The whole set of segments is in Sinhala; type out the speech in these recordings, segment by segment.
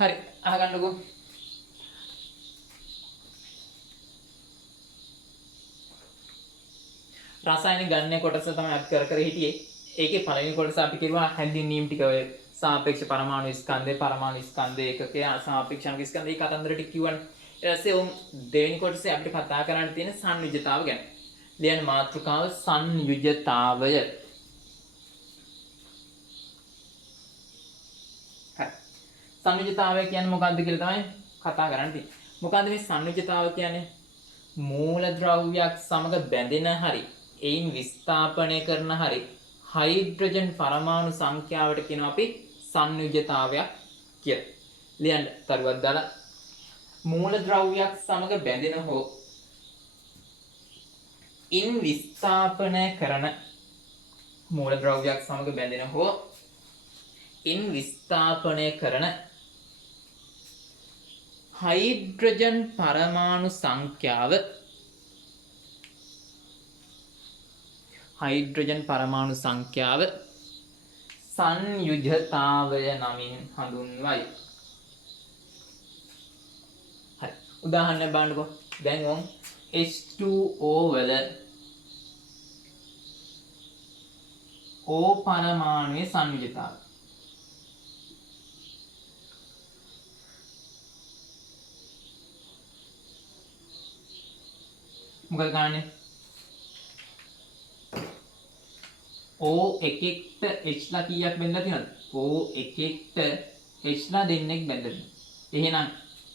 හරි අහගන්නකෝ. රසායනික ගණනය කොටස තමයි අපි කර හිටියේ. ඒකේ පළවෙනි කොටස අපි කිව්වා හැඳින්වීම් ටික ඔය සාපේක්ෂ පරමාණු ස්කන්ධය ඒකකය සාපේක්ෂ අංග ස්කන්ධය කතන්දර ටික කිව්වනේ. ඊට පස්සේ දෙවෙනි කොටසේ අපිට කතා කරන්න තියෙන සංයුජතාව ගැන. ලියන්න මාතෘකාව සංයුජතාවය. හරි. සංයුජතාවය කියන්නේ මොකක්ද කියලා තමයි කතා කරන්න තියෙන්නේ. මොකක්ද මේ සංයුජතාව කියන්නේ? මූලද්‍රව්‍යයක් සමග බැඳෙන හරි එයින් විස්ථාපනය කරන හරි හයිඩ්‍රජන් පරමාණු සංඛ්‍යාවට කියනවා අපි සංයුජතාවයක් කියලා. ලියන්න කරුවක් දාලා මූලද්‍රව්‍යයක් සමග බැඳෙන හෝ ඉන් විස්ථාපනය කරන මූලද්‍රව්‍යයක් සමග බැඳෙන හෝ ඉන් විස්ථාපනය කරන හයිඩ්‍රජන් පරමාණු සංඛ්‍යාව සංයුජතාවය නමින් හඳුන්වයි. හරි. උදාහරණයක් බලන්නකෝ. දැන් ඔන් H2O වල O පරමාණුවේ සංයුජතාවය. මොකද ගන්නෙ? O එකෙක්ට H ලා කීයක් බෙදලා තියෙනවද? O එකෙක්ට H ලා දෙන්නෙක් බෙදලා තියෙනවා. එහෙනම්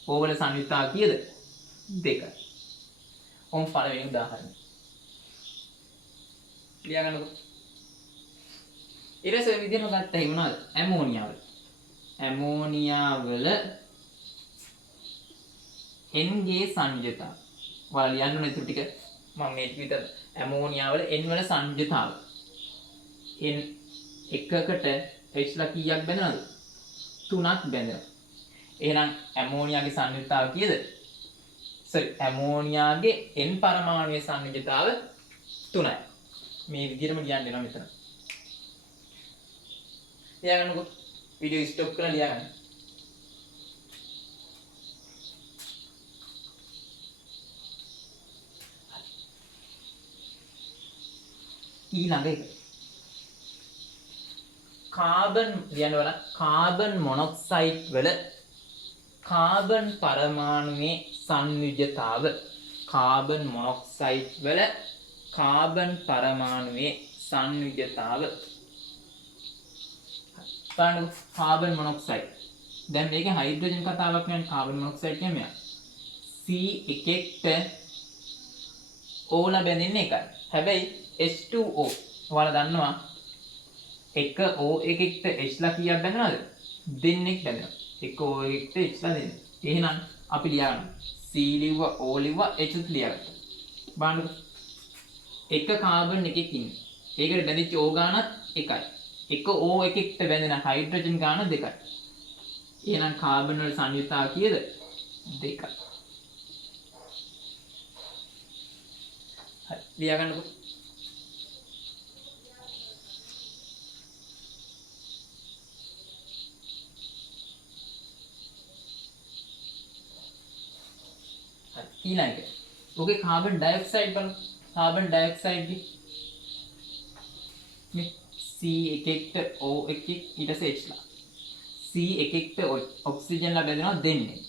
O වල සංයුක්තාව කීයද? 2යි. ඔන් පළවෙනි උදාහරණය. ලියා ගන්නකො. ඊට පස්සේ විදිහම ගත්තා හිමනවාද? ඇමෝනියා වල. ඇමෝනියා වල N ගේ සංයුක්තාව. ඔයාලා ලියන්න ඕනේ ටික මම මේ ටික විතර ඇමෝනියා වල N වල සංයුක්තාව. N එකකට H ලා කීයක් බැඳනවද? 3ක් බැඳෙනවා. එහෙනම් ඇමෝනියාගේ සංයුක්තාව කීයද? ඇමෝනියාගේ N පරමාණුවේ සංයුක්තාව 3යි. මේ විදිහටම ලියන්න වෙනවා මෙතන. ලියා ගන්නකො. වීඩියෝ ස්ටොප් කරලා ලියා ගන්න. ඊළඟ එක කාබන් ලියන්න බලන්න. කාබන් මොනොක්සයිඩ් වල කාබන් පරමාණුවේ සංයුජතාව. කාබන් මොනොක්සයිඩ් වල කාබන් පරමාණුවේ සංයුජතාව. බලන්න කාබන් මොනොක්සයිඩ්. දැන් මේකේ හයිඩ්‍රජන් කතාවක් නෑ. කාබන් මොනොක්සයිඩ් කියන්නේ මෙයා. C එකෙක්ට O ලා බැඳෙන්නේ එකයි. හැබැයි H2O ඔයාලා දන්නවා එක O එකෙක්ට H ලා කීයක් බැඳනවද? දෙන්නෙක් බැඳෙනවා. එක O එකෙක්ට H ලා දෙන්නෙක්. එහෙනම් අපි ලියන්න C ලිව්වා O ලිව්වා H උත් ලියගත්තා. බලන්න එක කාබන් එකෙක් ඉන්නේ. ඒකට බැඳිච්ච O ගානත් එකයි. එක O එකෙක්ට බැඳෙන හයිඩ්‍රජන් ගාන 2යි. එහෙනම් කාබන් වල සංයුක්තාව කීයද? 2යි. හරි ලියා ගන්නකො. ඊළඟ ඔගේ කාබන් ඩයොක්සයිඩ් බලන්න. කාබන් ඩයොක්සයිඩ් මේ C එකෙක්ට O එකෙක් ඊට පස්සේ H ලා. C එකෙක්ට ඔක්සිජන් ලා බැඳෙනවා දෙන්නෙක්.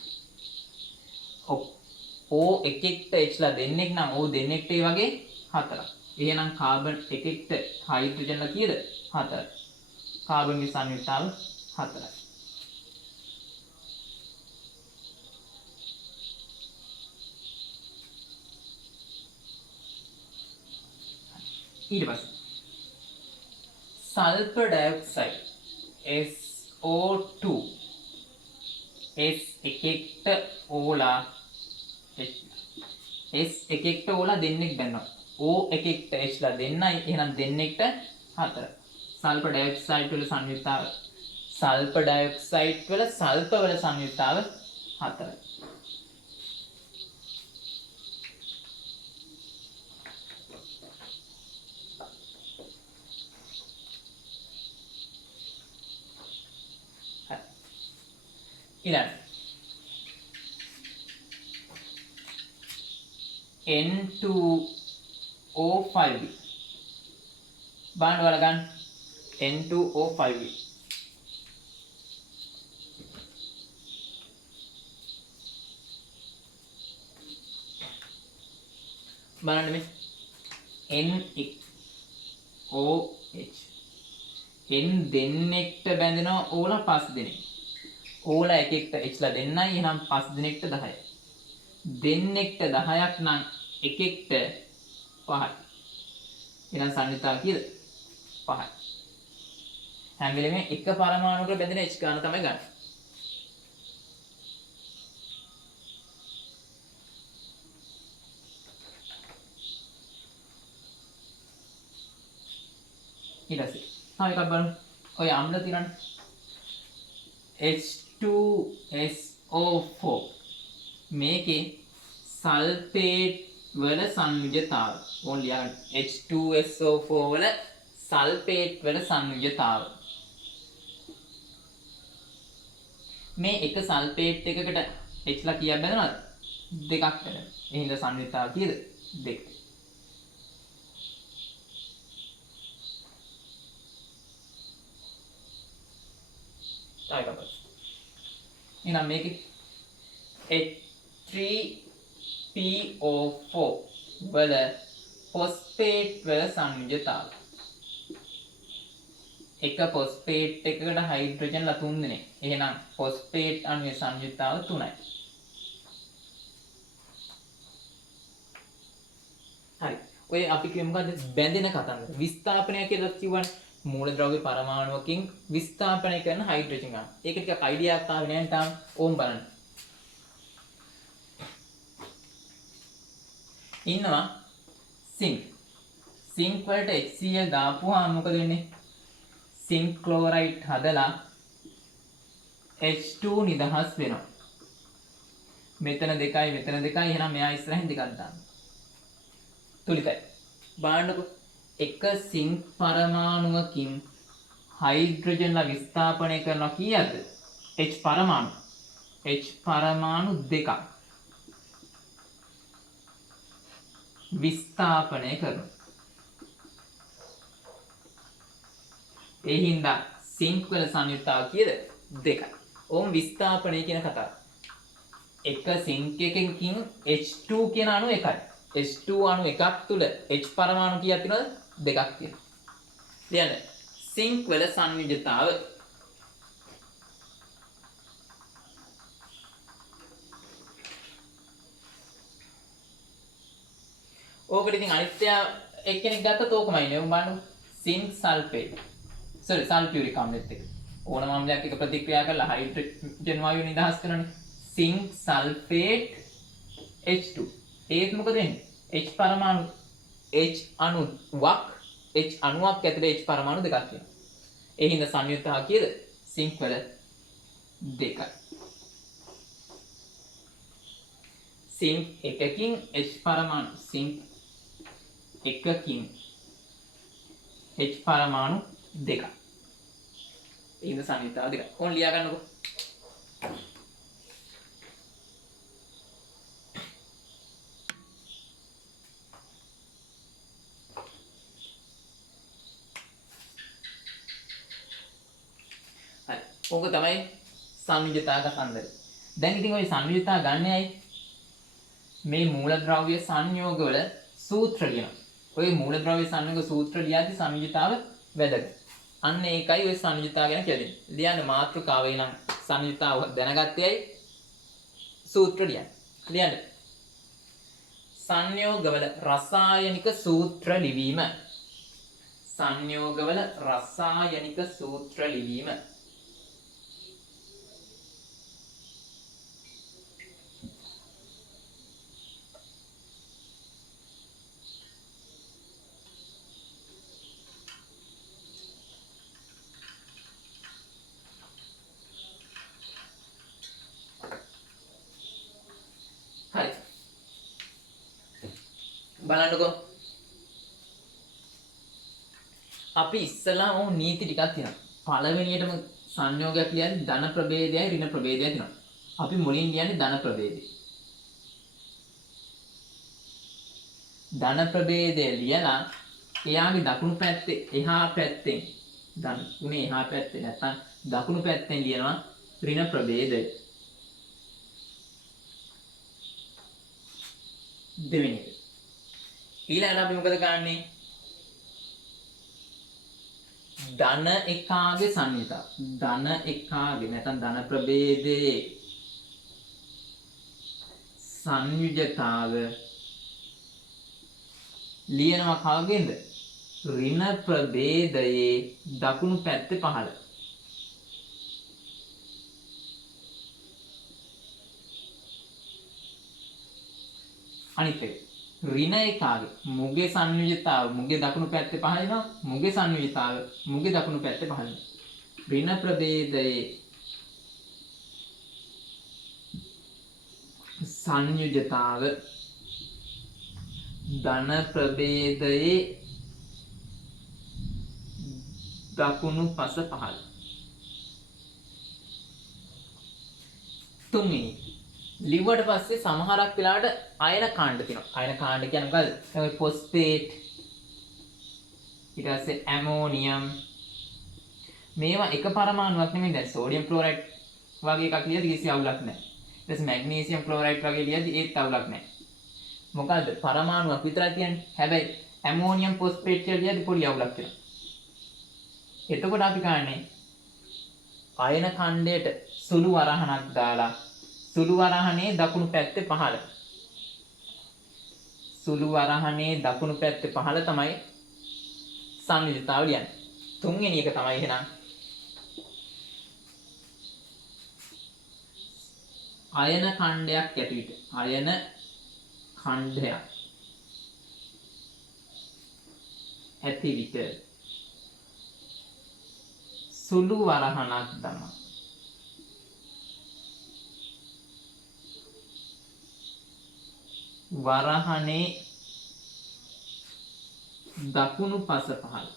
O එකෙක්ට H ලා දෙන්නෙක් නම් O දෙන්නෙක්ට ඒ වගේ 4ක්. එහෙනම් කාබන් එකෙක්ට හයිඩ්‍රජන් ලා කීයද? 4යි. කාබන්ගේ සංයුක්තාව 4යි. ඊට පස්සේ sulphur dioxide SO2 S එකෙක්ට Ola S එකෙක්ට Ola දෙන්නෙක් බැන්නවා. O එකෙක්ට H ලා දෙන්නයි. එහෙනම් දෙන්නෙක්ට 4. සල්ෆර් ඩයොක්සයිඩ් වල සංයුක්තාව සල්ෆර් ඩයොක්සයිඩ් වල සල්ෆර් වල සංයුක්තාව 4යි. ඊළඟ N2O5 බලන්න ඔයාලා ගන්න N2O5 බලන්න මේ NOH N දෙන්නෙක්ට බැඳෙනවා ඕලා 5 දෙනෙක්. ඕලා එකෙක්ට Hලා දෙන්නයි එහෙනම් 5 දෙනෙක්ට 10යි. දෙන්නෙක්ට 10ක් නම් එකෙක්ට 5යි. එහෙනම් සංයුතාව කීයද? 5යි. හැම වෙලෙම එක පරමාණුවකට බැඳෙන H ගාන තමයි ගන්න. ඊට පස්සේ තව එකක් බලමු. ඔය අම්ල තියෙනනේ. H2SO4 මේකේ සල්ෆේට් වල සංයුජතාව ඕන් ලියගන්න. H2SO4 වල සල්ෆේට් වල සංයුජතාව. මේ එක සල්ෆේට් එකකට Hලා කීයක් බැඳනවද? දෙකක් බැඳෙනවා. එහෙනම් සංයුජතාව කීයද? 2. එහෙනම් මේකේ H3PO4 වල ෆොස්ෆේට් වල සංයුජතාව. එක ෆොස්ෆේට් එකකට හයිඩ්‍රජන්ලා 3 දෙනෙක්. එහෙනම් ෆොස්ෆේට් අණුවේ සංයුජතාව 3යි. හරි. ඔය අපි කියමු මොකද්ද? බැඳෙන කතන්දර. විස්ථාපනය කියලා කිව්වනේ. මූලද්‍රව්‍ය පරමාණුවකින් විස්ථාපනය කරන හයිඩ්‍රජන් ගන්න. ඒක ටිකක් අයිඩියා එකක් ආවේ නැහැ තාම. ඕම් බලන්න. ඉන්නවා සිංක්. සිංක් වලට HCl දාපුවාම මොකද වෙන්නේ? සිංක් ක්ලෝරයිඩ් හදලා H2 නිදහස් වෙනවා. මෙතන 2යි මෙතන 2යි. එහෙනම් මෙයා ඉස්සරහින් දෙකක් දාන්න. තුලිතයි. බලන්නකො. එක සිංක් පරමාණුවකින් හයිඩ්‍රජන්ලා විස්ථාපනය කරනවා කීයද? H පරමාණු. H පරමාණු 2ක් විස්ථාපනය කරනවා. ඒ හින්දා සිංක් වල සංයුක්තාව කීයද? 2යි. ඕම් විස්ථාපනය කියන කතාව. එක සිංක් එකකින් H2 කියන අණු එකයි. H2 අණු එකක් තුල H පරමාණු කීයක් තියෙනවද? 2ක් තියෙනවා. ලියන්න. සිංක් වල සංයුජතාව. ඕකට ඉතින් අනිත්‍ය එක්කෙනෙක් ගත්තත් ඕකමයි නේ. උඹ බලන්න. Sync sulphate. සල්ෆියුරික් ආම්ලෙත් එක. ඕනම ආම්ලයක් එක ප්‍රතික්‍රියා කරලා හයිඩ්‍රජන් වායුව නිදහස් කරනනේ. Sync sulphate H2. ඒත් මොකද වෙන්නේ? H පරමාණු H අණුවක් ඇතුලේ H පරමාණු දෙකක් තියෙනවා. ඒ හින්දා සංයුක්තතාව කීයද? සිංක් වල 2යි. සිංක් එකකින් H පරමාණු H පරමාණු 2යි. ඒ හින්දා සංයුක්තතාව 2යි. ඕන් ලියා ගන්නකො. ඕක තමයි සංයුජතා කතන්දරය. දැන් ඉතින් ওই සංයුජතා ගන්න ඇයි? මේ මූලද්‍රව්‍ය සංයෝගවල සූත්‍ර ලියනවා. ඔය මූලද්‍රව්‍ය සංයෝග සූත්‍ර ලියද්දි සංයුජතාව වැදගත්. අන්න ඒකයි ඔය සංයුජතා ගැන කියන්නේ. ලියන්න මාතෘකාවේ නම් සංයුජතාව දැනගත්තේ ඇයි? සූත්‍ර ලියන්න. ලියන්න. සංයෝගවල රසායනික සූත්‍ර ලිවීම. සංයෝගවල රසායනික සූත්‍ර ලිවීම. බලන්නකෝ අපි ඉස්සලා ඕ නීති ටිකක් තියෙනවා. පළවෙනියටම සංයෝගයක් ලියන්නේ ධන ප්‍රභේදයයි ඍණ ප්‍රභේදයයි තියෙනවා. අපි මුලින් ලියන්නේ ධන ප්‍රභේදය. ධන ප්‍රභේදය ලියලා එයාගේ දකුණු පැත්තේ එහා පැත්තෙන් ධන උනේ එහා පැත්තේ නැත්නම් දකුණු පැත්තෙන් ලියනවා ඍණ ප්‍රභේදය. දෙවෙනි එක. ඊළඟට අපි මොකද ගන්නෙ? ධන එකාගේ සංයුතාව. ධන එකාගේ නැත්නම් ධන ප්‍රභේදයේ සංයුජතාව ලියනවා කවගෙන්ද? ඍණ ප්‍රභේදයේ දකුණු පැත්තේ පහළ. අනිත් එක ඍණ එකාගේ මුගේ සංයුජතාව මුගේ දකුණු පැත්තේ පහළ වෙනවා. මුගේ සංයුජතාව මුගේ දකුණු පැත්තේ පහළ වෙනවා. ඍණ ප්‍රභේදයේ සංයුජතාව ධන ප්‍රභේදයේ දකුණු පස පහළ. තුන්වෙනි ලිව්වට පස්සේ සමහරක් වෙලාවට අයන කාණ්ඩ තියෙනවා. අයන කාණ්ඩ කියන්නේ මොකද්ද? තමයි ෆොස්ෆේට් ඊට පස්සේ ඇමෝනියම් මේවා එක පරමාණුවක් නෙමෙයි. දැන් සෝඩියම් ක්ලෝරයිඩ් වගේ එකක් ලියද්දි කිසි අවුලක් නැහැ. ඊට පස්සේ මැග්නීසියම් ක්ලෝරයිඩ් වගේ ලියද්දි ඒත් අවුලක් නැහැ. මොකද්ද? පරමාණුවක් විතරයි තියෙන්නේ. හැබැයි ඇමෝනියම් ෆොස්ෆේට් කියලා ලියද්දි පොඩි අවුලක් වෙනවා. එතකොට අපි ගන්නේ අයන ඛණ්ඩයට සුළු වරහණක් දාලා සුළු වරහනේ දකුණු පැත්තේ පහළ. සුළු වරහනේ දකුණු පැත්තේ පහළ තමයි සංයුජතාව ලියන්නේ. තුන්වෙනි එක තමයි එහෙනම් අයන ඛණ්ඩයක් ඇතුළත අයන ඛණ්ඩයක් ඇතිවිට සුළු වරහණක් දමා වරහනේ දකුණු පස පහළ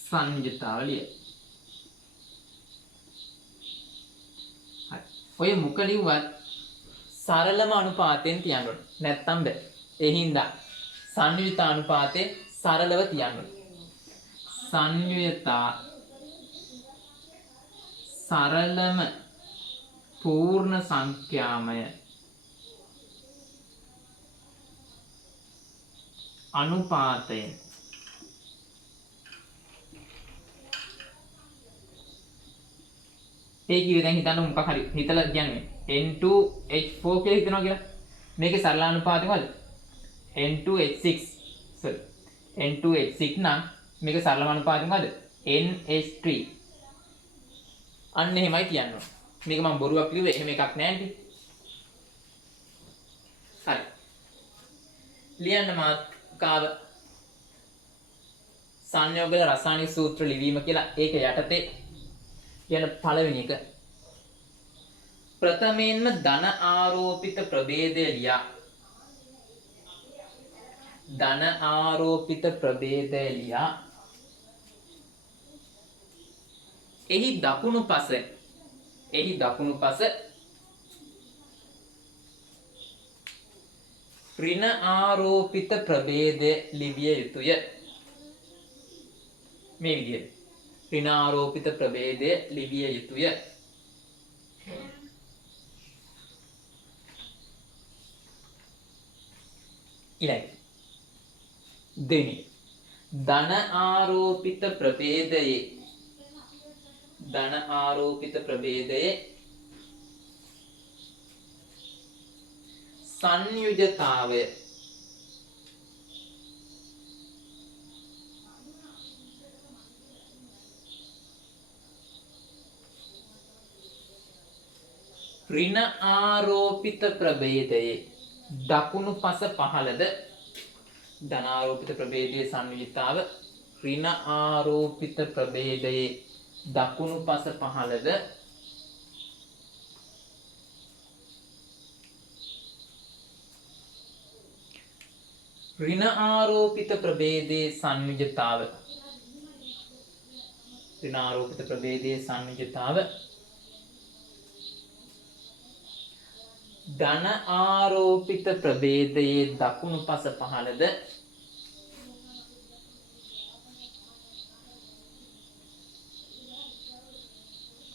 සංයුතාවලිය. හරි. ඔය මුක ලිව්වත් සරලම අනුපාතයෙන් තියන්න ඕන. නැත්තම් බෑ. ඒ හින්දා සංයුත අනුපාතේ සරලව තියන්න ඕන. සංයුතා සරලම පූර්ණ සංඛ්‍යාමය අනුපාතයෙන් ඒ කිව්වේ දැන් හිතන්න මොකක් හරි හිතලා කියන්නේ N2H4 කියලා හිතනවා කියලා. මේකේ සරල අනුපාතය මොකද? N2H6 sorry N2H6 නම් මේකේ සරල අනුපාතය මොකද? NH3. අන්න එහෙමයි කියන්න ඕන. මේක මම බොරුවක් කිව්වේ එහෙම එකක් නෑ නේද? හරි. ලියන්න මාතෘකාව සංයෝගල රසායනික සූත්‍ර ලිවීම කියලා ඒක යටතේ කියන පළවෙනි එක. ප්‍රථමයෙන්ම ධන ආරෝපිත ප්‍රභේදය ලියා. ධන ආරෝපිත ප්‍රභේදය ලියා. එහි දකුණු පස ඍණ ආරෝපිත ප්‍රභේදය ලිවිය යුතුය. මේ විදිහට ඍණ ආරෝපිත ප්‍රභේදය ලිවිය යුතුය. ඊළඟ දෙවෙනි ධන ආරෝපිත ප්‍රභේදයේ සංයුජතාවය ඍණ ආරෝපිත ප්‍රභේදයේ දකුණු පස පහළද ධනාරෝපිත ප්‍රභේදයේ සංයුජතාව ඍණ ආරෝපිත ප්‍රභේදයේ දකුණු පස පහළද ඍණ ආරෝපිත ප්‍රභේදයේ සංයුජතාව ඍණාරෝපිත ප්‍රභේදයේ සංයුජතාව ධන ආරෝපිත ප්‍රභේදයේ දකුණු පස පහළද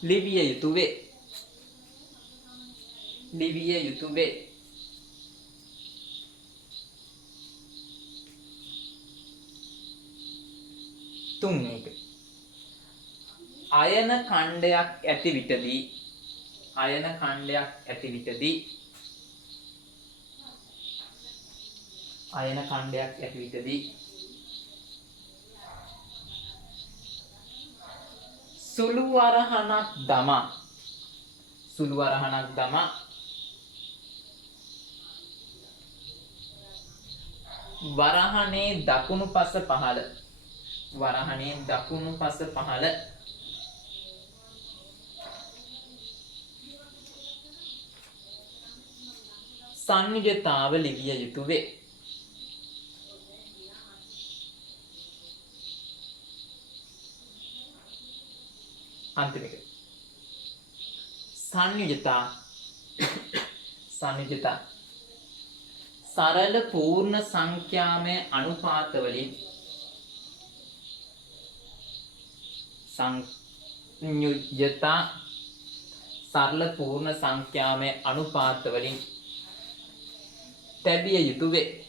ලිවිය යුතු වේ. ලිවිය යුතු වේ. තුන්වෙනි එක. අයන ඛණ්ඩයක් ඇති විටදී අයන ඛණ්ඩයක් ඇති විටදී අයන ඛණ්ඩයක් ඇති විටදී සුළු වරහණක් දමා වරහනේ දකුණු පස පහළ සංයුජතාව ලිවිය යුතු වේ. अंतिम संयुजता सरल पूर्ण संख्या में अनुपात वलिन संयुजता सरल पूर्ण संख्या में अनुपात वलिन तැබිය යුතු වේ.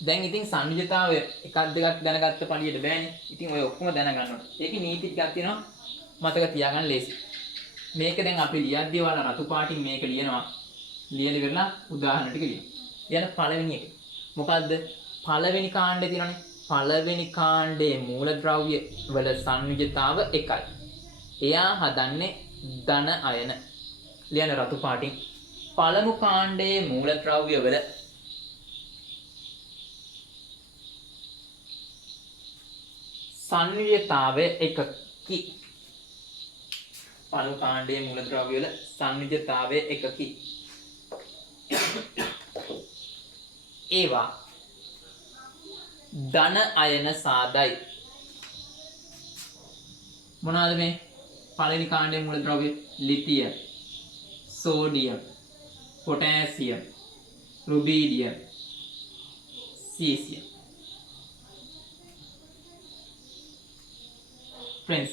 දැන් ඉතින් සංයුජතාව එකක් දෙකක් දැනගත්ත පළියට බෑනේ. ඉතින් ඔය ඔක්කොම දැනගන්න ඕනේ. ඒකේ නීති ටිකක් තියෙනවා මතක තියාගන්න ලේසි. මේක දැන් අපි ලියද්දී ඔයාලා රතු පාටින් මේක ලියනවා. ලියලා ඉවරලා උදාහරණ ටික ලියන්න. ඊයන පළවෙනි එක. මොකද්ද? පළවෙනි කාණ්ඩේ තියෙනනේ. පළවෙනි කාණ්ඩේ මූලද්‍රව්‍ය වල සංයුජතාව 1යි. එයා හදන්නේ ධන අයන. ලියන රතු පාටින්. පළමු කාණ්ඩේ මූලද්‍රව්‍ය වල සංයුජතාවය එකකි. පළමු කාණ්ඩයේ මූලද්‍රව්‍ය වල සංයුජතාවය එකකි. ඒවා ධන අයන සාදයි. මොනවාද මේ? පළවෙනි කාණ්ඩයේ මූලද්‍රව්‍ය lithium, sodium, potassium, rubidium, caesium, francium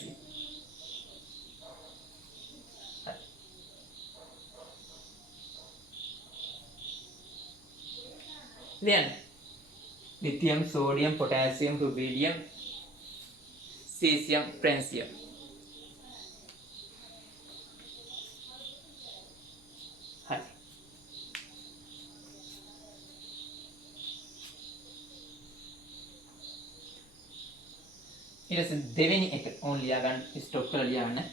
lithium, sodium, potassium, rubidium, caesium, francium. ඊට පස්සේ දෙවෙනි එක ඕන් ලියා ගන්න ස්ටොප් කරලා ලියා ගන්න.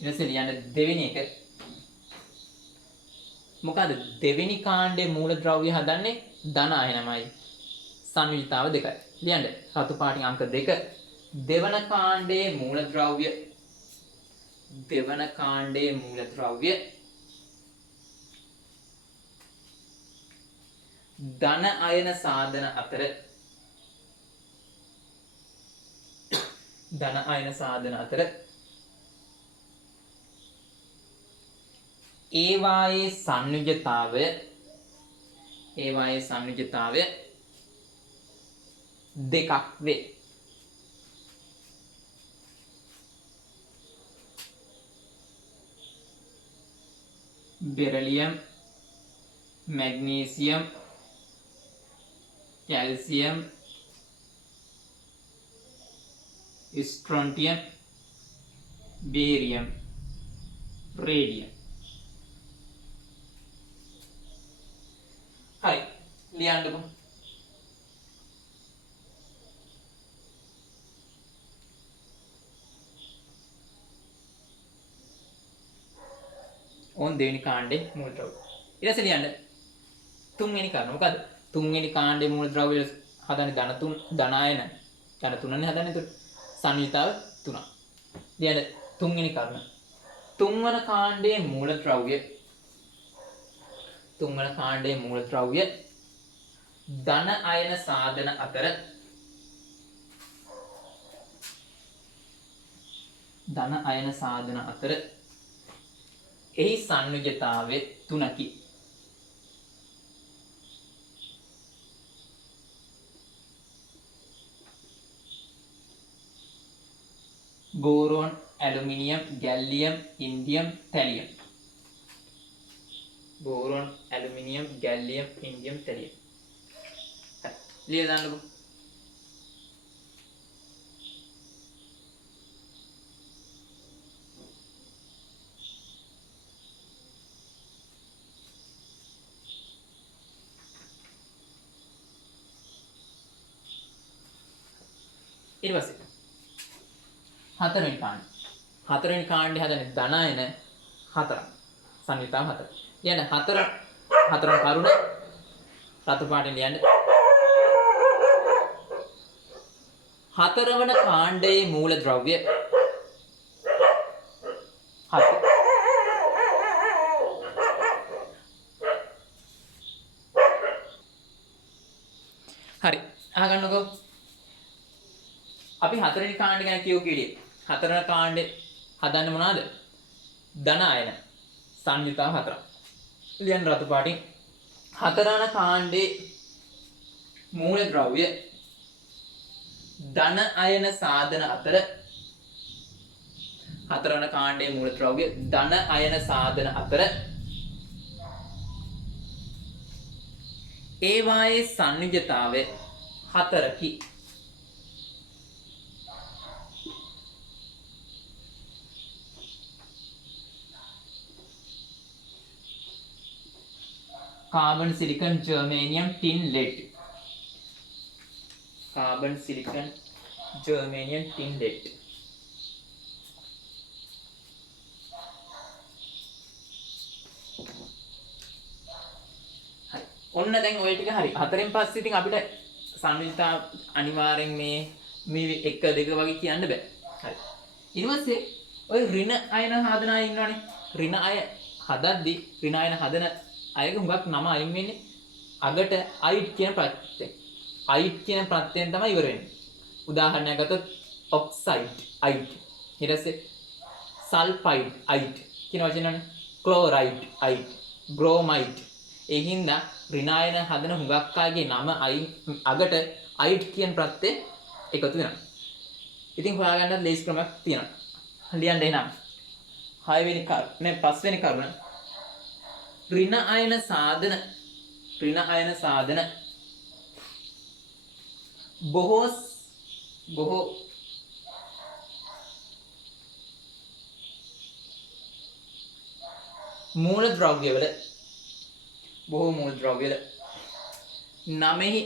ඊට පස්සේ ලියන්න දෙවෙනි එක. මොකද දෙවෙනි කාණ්ඩයේ මූලද්‍රව්‍ය හදන්නේ ධන අයනමයි. සංයුජතාව 2යි. ලියන්න රතු පාටින් අංක 2. දෙවන කාණ්ඩයේ මූලද්‍රව්‍ය ධන අයන සාධන අතර ඒවායේ සංයුජතාවය දෙකක් වේ. Beryllium, magnesium, calcium, strontium, barium, radium. हाय लियांडको ඕන් දෙවෙනි කාණ්ඩේ මූලද්‍රව්‍ය. ඊට පස්සේ ලියන්න තුන්වෙනි කාරණා. මොකද තුන්වෙනි කාණ්ඩේ මූලද්‍රව්‍ය හදන්නේ ධන අයන. ධන තුනනේ හදන්නේ. ඒතකොට සංයුතාව 3. ලියන්න තුන්වෙනි කාරණා. තුන්වන කාණ්ඩේ මූලද්‍රව්‍ය ධන අයන සාධන අතර ධන අයන සාධන අතර එහි සංයුජතාවය 3කි. Boron, aluminium, gallium, indium, thallium. Boron, aluminium, gallium, indium, thallium. ලියලා දාන්නකෝ. ඊට පස්සේ හතරවෙනි කාණ්ඩය. හතරවෙනි කාණ්ඩය හදන්නේ ධන අයන 4. සංයුතාව 4. ලියන්න 4 කරුණ රතු පාටින් ලියන්න. හතරවන කාණ්ඩයේ මූල ද්‍රව්‍ය 7. හරි. අහගන්නකෝ. අපි හතරවෙනි කාණ්ඩය ගැන කියෝ කීලිය. හතරවෙනි කාණ්ඩේ හදන්නේ මොනවාද? ධන අයන සංයුතාව 4. ලියන්න රතු පාටින්. හතරවන කාණ්ඩේ මූල ද්‍රව්‍ය ධන අයන සාධන අතර හතරවන කාණ්ඩයේ මූල ද්‍රව්‍ය ධන අයන සාධන අතර ඒවායේ සංයුජතාවය 4කි. Carbon, silicon, germanium, tin, lead. Carbon, silicon, germanium, tin, lead. හරි. ඔන්න දැන් ඔය ටික හරි. හතරෙන් පස්සේ ඉතින් අපිට සංයුක්තා අනිවාර්යෙන් මේ 1 2 වගේ කියන්න බෑ. හරි. ඊට පස්සේ ඔය ඍණ අයන හදන අය ඉන්නවනේ. ඍණ අය හදද්දි ඍණ අයන හදන අයක හුඟක් නම අයින් වෙන්නේ අගට අයිට් කියන ප්‍රත්‍යයෙන්. අයිට් කියන ප්‍රත්‍යයෙන් තමයි ඉවර වෙන්නේ. උදාහරණයක් ගත්තොත් ඔක්සයිඩ් අයිට්. ඊට පස්සේ සල්ෆයිඩ් අයිට් කියන වචනනේ. Chloride අයිට්, bromide. ඒ හින්දා ඍණායන හදන හුඟක් අයගේ නම අගට අයිට් කියන ප්‍රත්‍යය එකතු වෙනවා. ඉතින් හොයාගන්න ලේසි ක්‍රමයක් තියෙනවා. ලියන්න එනම් 6 වෙනි කරුණ 5 වෙනි කරුණ ඍණ අයන සාධන බොහෝ මූල ද්‍රව්‍යවල නමෙහි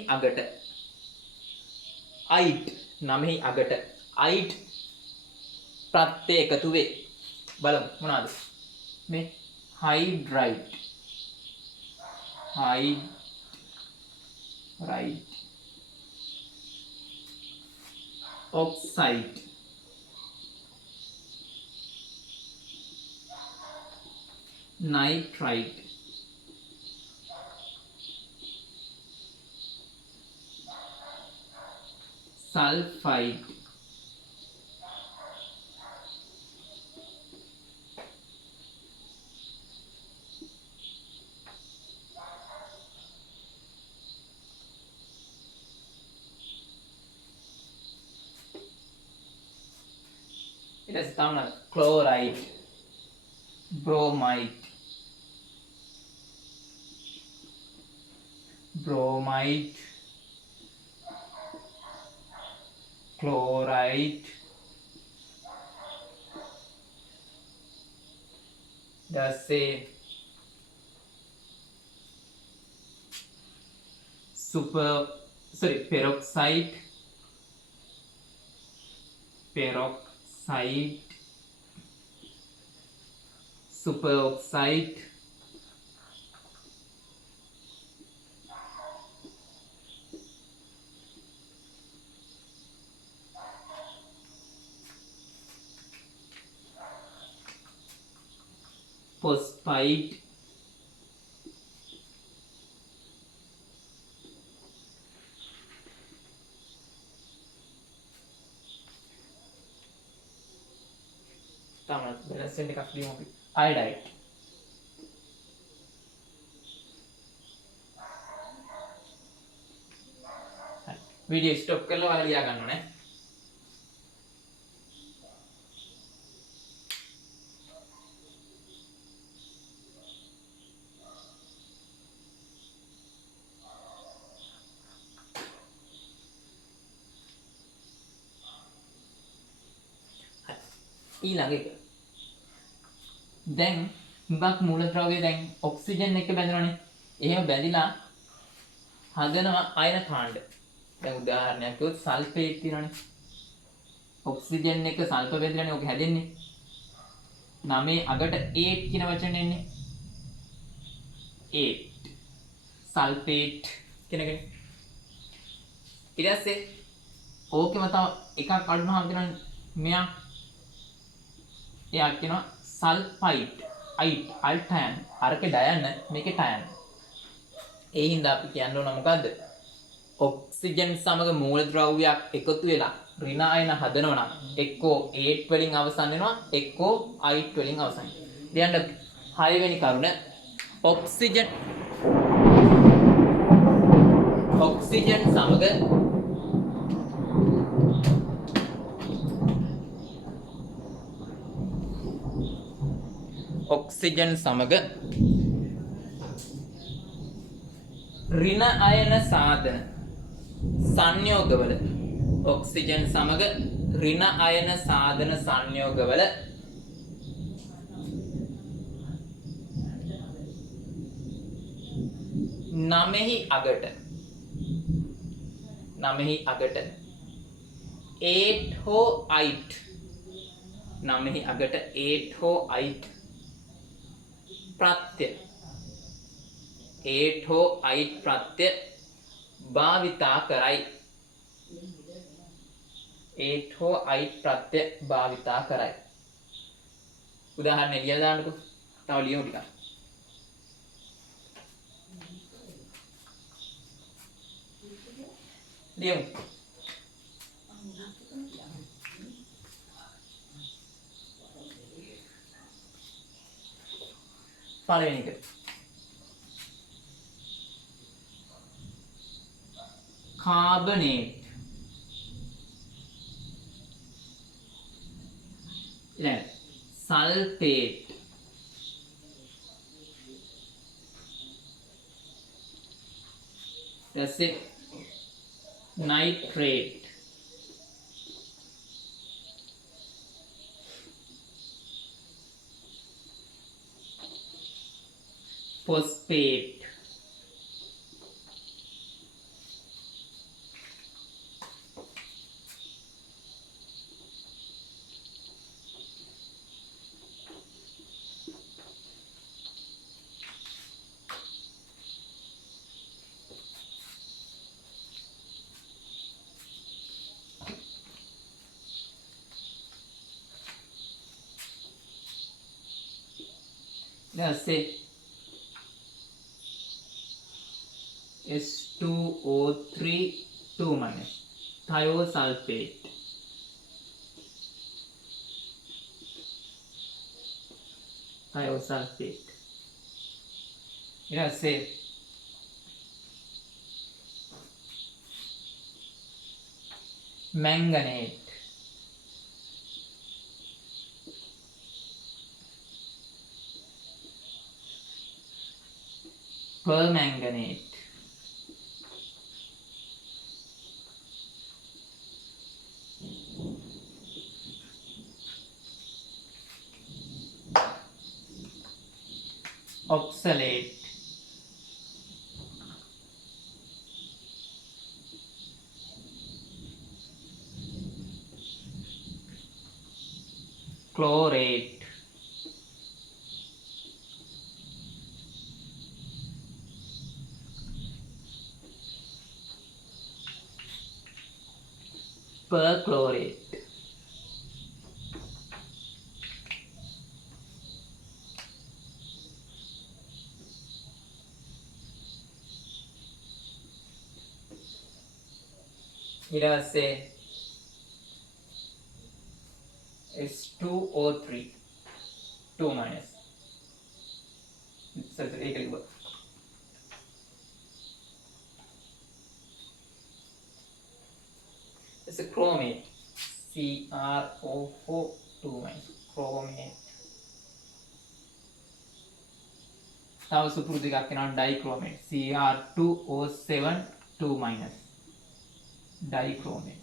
අගට අයිට් ප්‍රත්‍යය එකතු වේ. බලමු මොනවාද මේ? හයිඩ්‍රයිඩ්, oxide, nitride, sulfide, it is common chloride, bromide, chloride, let's say peroxide, superoxide, phosphide, percent එකක් ලියමු අපි. iodide. හරි. වීඩියෝ ස්ටොප් කරලා ඔයාලා ලියා ගන්න ඕනේ. ඊළඟ එක. දැන් හුඟක් මූලද්‍රව්‍ය දැන් ඔක්සිජන් එක්ක බැඳෙනවනේ. එහෙම බැඳිලා හදනවා අයන කාණ්ඩ. දැන් උදාහරණයක් කිව්වොත් සල්ෆේට් තියෙනවනේ. ඔක්සිජන් එක්ක සල්ෆර් බැඳිලානේ ඔක හැදෙන්නේ. 9 අගට 8 කියන වචනේ එන්නේ. 8 සල්ෆේට් කියන එකනේ. ඊට පස්සේ ඕකෙම තව එකක් අඩුනහම කියනවනේ මෙයා එයා කියනවා සල්ෆයිට් අයිට් අල්ටයන් අරකේ ඩයන් මේකේ ටයන්. ඒ හින්දා අපි කියන්න ඕන මොකද්ද? ඔක්සිජන් සමග මූලද්‍රව්‍යයක් එකතු වෙලා ඍණ අයන හදනවා නම් එක්කෝ 8 වලින් අවසන් වෙනවා එක්කෝ 8 වලින් අවසන් වෙනවා. ඊළඟ 6 වෙනි කරුණ ඔක්සිජන් සමග ඍණ අයන සාධන සංයෝගවල ඔක්සිජන් සමග ඍණ අයන සාධන සංයෝගවල නමෙහි අගට 8 හෝ 8 නමෙහි අගට 8 හෝ 8 ප්‍රත්‍ය 8 හෝ 8 ප්‍රත්‍ය භාවිතා කරයි. 8 හෝ 8 ප්‍රත්‍ය භාවිතා කරයි. උදාහරණ ලියලා දාන්නකෝ. තව ලියමු ටිකක්. ලියමු. පළවෙනි එක. කාබනේට්. ඊළඟ sulphate. that's it. nitrate. phosphate. That's it. S2O3 2 minus thiosulfate. That's it. Manganate. Permanganate. Oxalate. Chlorate. Perchlorate. ඊට පස්සේ S2O3 2 minus. Sorry, एक लिखो. It's a chromate. CrO4 2 minus chromate. තව සුපුරුදු එකක් වෙනවා dichromate. Cr2O7 2 minus dichromate.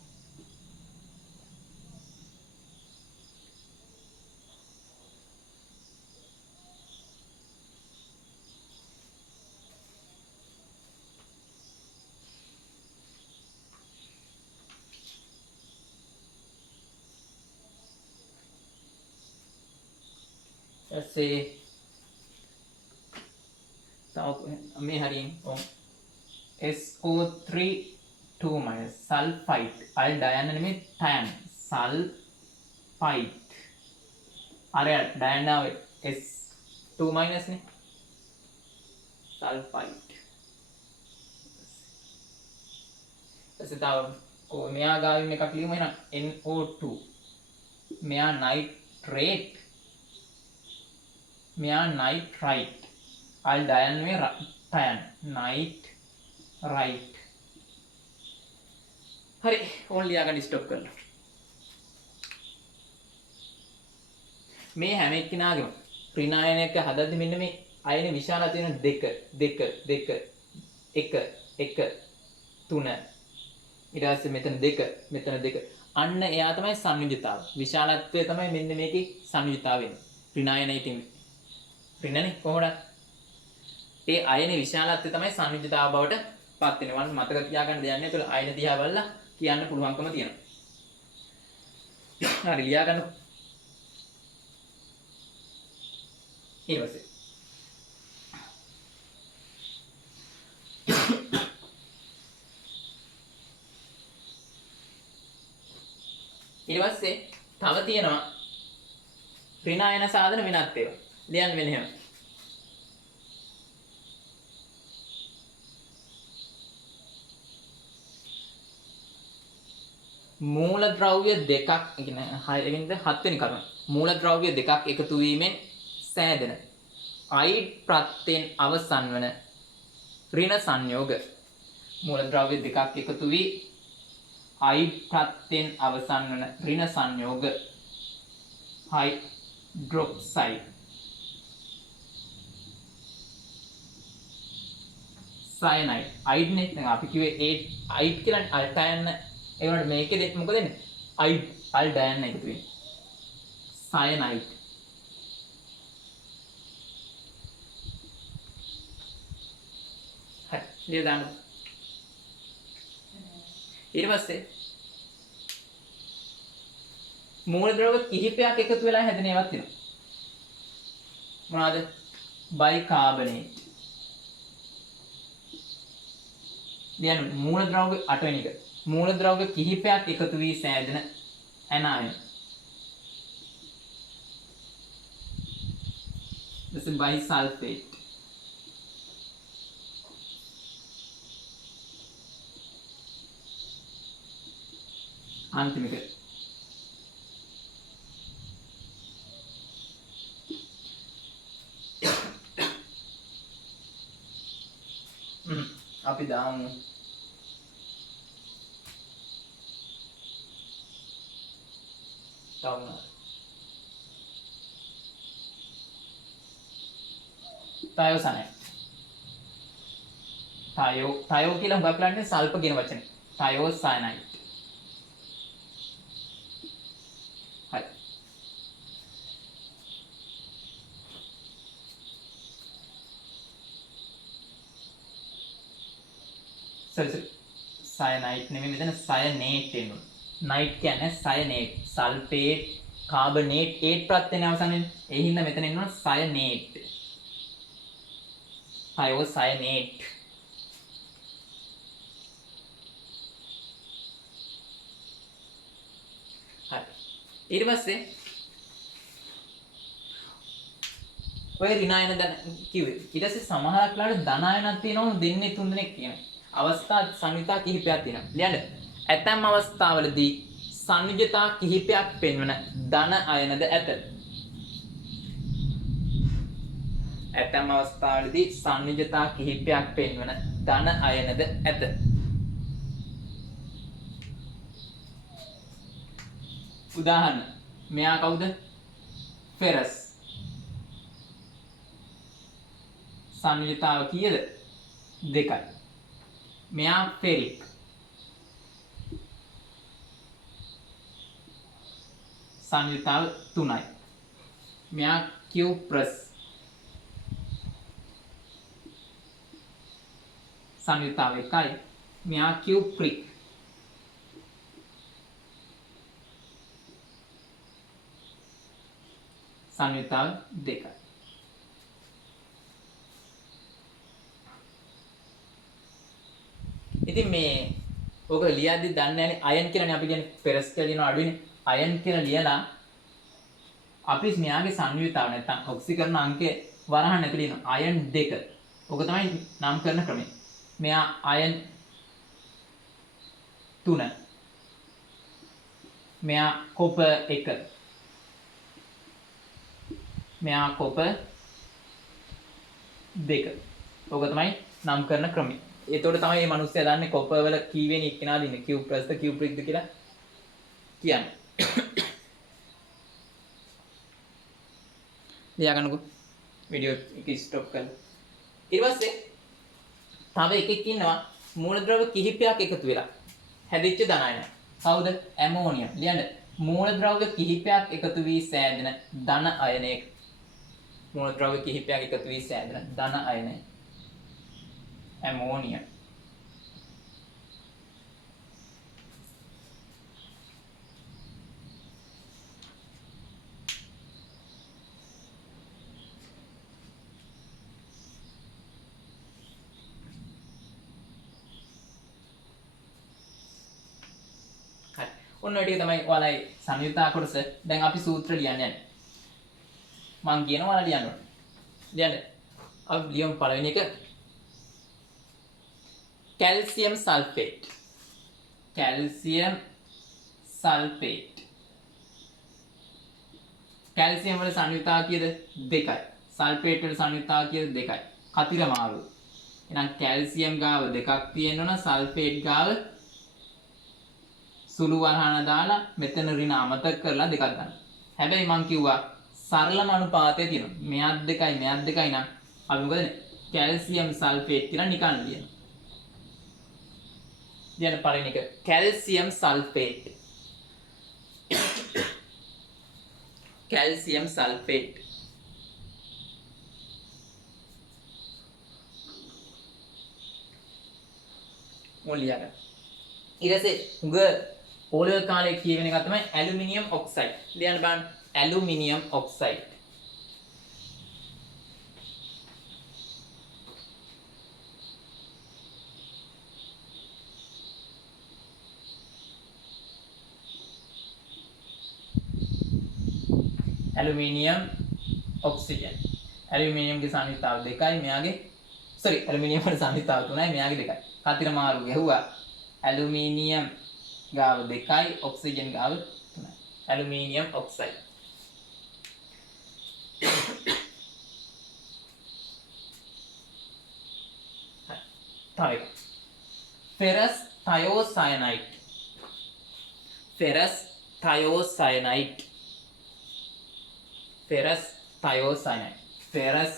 let's say මේ හරියෙන් SO3 2 minus sulfite අල් ඩයන්න නෙමෙයි ටයන් සල්ෆයිට් අර ඩයන්න ආවේ S2 minus නේ සල්ෆයිට් ඊට තව මෙයා ගාවින් එකක් ලියමු එහෙනම් NO2 මෙයා නයිට්‍රේට් මෙයා නයිට්‍රයිට් I'll dian में टैन नाइट राइट हरे ओनली आगे डिस्टर्ब कर लो මේ හැම එක්කිනාගේම ඍණායනයක හදද්දි මෙන්න මේ අයන විශාල තියෙන 2 2 2 1 1 3 ඊට පස්සේ මෙතන 2 මෙතන 2 අන්න එයා තමයි සංයුජිතාව විශාලත්වය තමයි මෙන්න මේකේ සංයුජිතාව වෙන්නේ ඍණායනයේ තියෙන ඍණනේ කොහොමද ඒ අයනේ විශාලත්වය තමයි සංයුජිතාව බවට පත් වෙනවා. මතක තියාගන්න දෙයක් නෑ. ඒතකොට අයන දිහා බලලා කියන්න පුළුවන්කම තියෙනවා. හරි ලියා ගන්න. ඊට පස්සේ තව තියෙනවා ඍණායන සාධන වෙනත් ඒවා. ලියන්න වෙන හැම මූලද්‍රව්‍ය දෙකක් කියන්නේ 6 වෙනිද 7 වෙනි කරුණ මූලද්‍රව්‍ය දෙකක් එකතු වීමෙන් සෑදෙන අයිඩ් ප්‍රත්‍යයෙන් අවසන් වන ඍණ සංයෝග මූලද්‍රව්‍ය දෙකක් එකතු වී අයිඩ් ප්‍රත්‍යයෙන් අවසන් වන ඍණ සංයෝග හයිඩ්‍රොක්සයිඩ් සයනයිඩ් අයිඩ් නේ දැන් අපි කිව්වේ 8 අයිඩ් කියලා අල්ටයන් ඒ වුණාට මේකේ මොකද වෙන්නේ අයිඩ් අල් ඩයන් එකතු වෙන්නේ සයනයිඩ් හරි ලිය දාන්න ඊට පස්සේ මූලද්‍රව්‍ය කිහිපයක් එකතු වෙලා හැදෙන ඒවාත් තියෙනවා මොනවාද බයිකාබනේට් ලියන්න මූලද්‍රව්‍ය 8 වෙනි එක මූලද්‍රව්‍ය කිහිපයක් එකතු වී සෑදෙන ඇනායන. This is bisulfate. අන්තිම එක. අපි දාමු තයෝසනයි තයෝ කියලා හුඟක් ලන්නේ සල්ප කියන වචනේ තයෝසයනයිඩ් හරි සරි සයනයිඩ් නෙමෙයි මෙතන සයනේට් එන්නේ නයිට් කියන්නේ සයනේට් සල්ෆේට් කාබනේට් 8 ප්‍රත්‍යයෙන් අවසන් වෙන ඒ හින්දා මෙතන එනවා සයනේට් thiocyanate හරි ඊට පස්සේ ඔය ඍණායන දැන් කිව්වේ ඊට පස්සේ සමහරක් ලාට ධනායනක් තියෙනවා දෙන්නේ තුන් දෙනෙක් කියන අවස්ථා සංයුතා කිහිපයක් තියෙනවා ලියන්න ඇතැම් අවස්ථාවලදී සංයුජතා කිහිපයක් පෙන්වන ධන අයනද ඇත ඇතැම් අවස්ථාවලදී සංයුජතා කිහිපයක් පෙන්වන ධන අයනද ඇත. උදාහරණ මෙයා කවුද? ෆෙරස්. සංයුජතාව කීයද? 2යි. මෙයා ෆෙරික්. සංයුජතාව 3යි. මෙයා කියුප්‍රස්. සංයුජතාව 1යි. මෙයා කියුප්‍රික්. සංයුජතාව 2යි. ඉතින් මේ ඔක ලියද්දි දන්නේ නැනේ අයන් කියලානේ අපි කියන්නේ පෙරස් කියලා දිනන අඩුයිනේ අයන් කියලා ලියලා අපි මෙයාගේ සංයුතාව නැත්තම් ඔක්සිකරණ අංකයේ වරහන් ඇතුළේ ඉන්න අයන් 2. ඔක තමයි නම් කරන ක්‍රමය. මෙයා අයන් 3. මෙයා කොපර් 1. මෙයා කොපර් 2. ඔක තමයි නම් කරන ක්‍රමය. එතකොට තමයි මේ මිනිස්සයා දන්නේ කොපර් වල කීවෙනි එක්කෙනාද ඉන්නේ කියුප්‍රස්ද කියුප්‍රික්ද කියලා කියන්නේ. ලියා ගන්නකෝ වීඩියෝ එක ස්ටොප් කරලා. ඊට පස්සේ තව එකෙක් ඉන්නවා මූලද්‍රව්‍ය කිහිපයක් එකතු වෙලා හැදිච්ච ධන අයන. කවුද? ඇමෝනියම්. ලියන්න. මූලද්‍රව්‍ය කිහිපයක් එකතු වී සෑදෙන ධන අයනයක. මූලද්‍රව්‍ය කිහිපයක් එකතු වී සෑදෙන ධන අයනය. ඇමෝනියම්. ඔන්න ඔය ටික තමයි ඔයාලයි සංයුක්තා කොටස. දැන් අපි සූත්‍ර ලියන්න යන්නේ. මම කියනවා ඔයාලා ලියන්න ඕනේ. ලියන්න. අපි ලියමු පළවෙනි එක. Calcium sulphate. Calcium sulphate. Calcium වල සංයුක්තා කීයද? 2යි. සල්ෆේට් වල සංයුක්තා කීයද? 2යි. කතිර මාරු. එහෙනම් කැල්සියම් ගාව 2ක් තියෙන්න ඕන සල්ෆේට් ගාව සුළු වරහන දාලා මෙතන ඍණ අමතක කරලා 2ක් ගන්න. හැබැයි මං කිව්වා සරලම අනුපාතය තියෙනවා. මෙයක් 2යි මෙයක් 2යි නම් අපි මොකද කැල්සියම් සල්ෆේට් කියලා නිකන් ලියනවා. ලියන්න පළවෙනි එක කැල්සියම් සල්ෆේට්. Calcium sulphate. මොලියක ඊට පස්සේ උග ඕලෙවල් කාලේ කියවෙන එක තමයි ඇලුමිනියම් ඔක්සයිඩ්. ලියන්න බලන්න ඇලුමිනියම් ඔක්සයිඩ්. Aluminium oxygen. ඇලුමිනියම්ගේ සංයුක්තාව 2යි මෙයාගේ ඇලුමිනියම් වල සංයුක්තාව 3යි මෙයාගේ 2යි. කතිර මාරු ගැහුවා. ඇලුමිනියම් ගාව 2යි ඔක්සිජන් ගාව 3යි. Aluminium oxide. තව එක. Ferrous thiocyanide. Ferrous thiocyanide. Ferrous thiocyanide. Ferrous